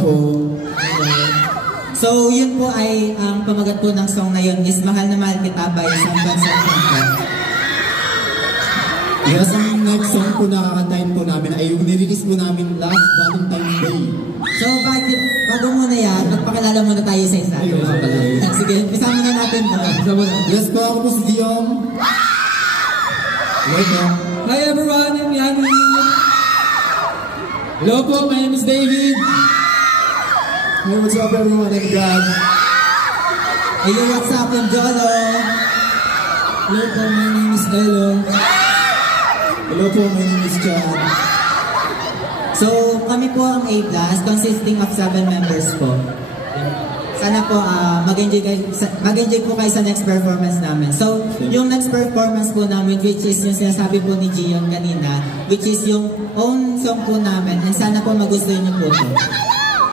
po. So, yun po ay ang pamagat po ng song na yun is Mahal na Mahal Kita by Samban Santo. Yes, ang next song po na kakantahin po namin ay yung nirelease po namin last Valentine's Day. So, bago muna yan, magpakilala muna tayo sa isa. Sige, umpisa muna natin po. Yes po, ako po si Diong. Hello po. Hi everyone, I'm Yanni. Hello po, my name is David. Hey, what's up everyone? I'm Brad. Hey, what's up, I'm Jolo. Hello po, my name is Elo. Hello po, my name is Chad. So, kami po ang A+, consisting of 7 members po. Sana po mag-enjoy po kayo sa next performance namin. So, yung next performance po namin, which is yung sinasabi po ni Gion kanina, which is yung own song po namin, and sana po magustuhin niyo po ito.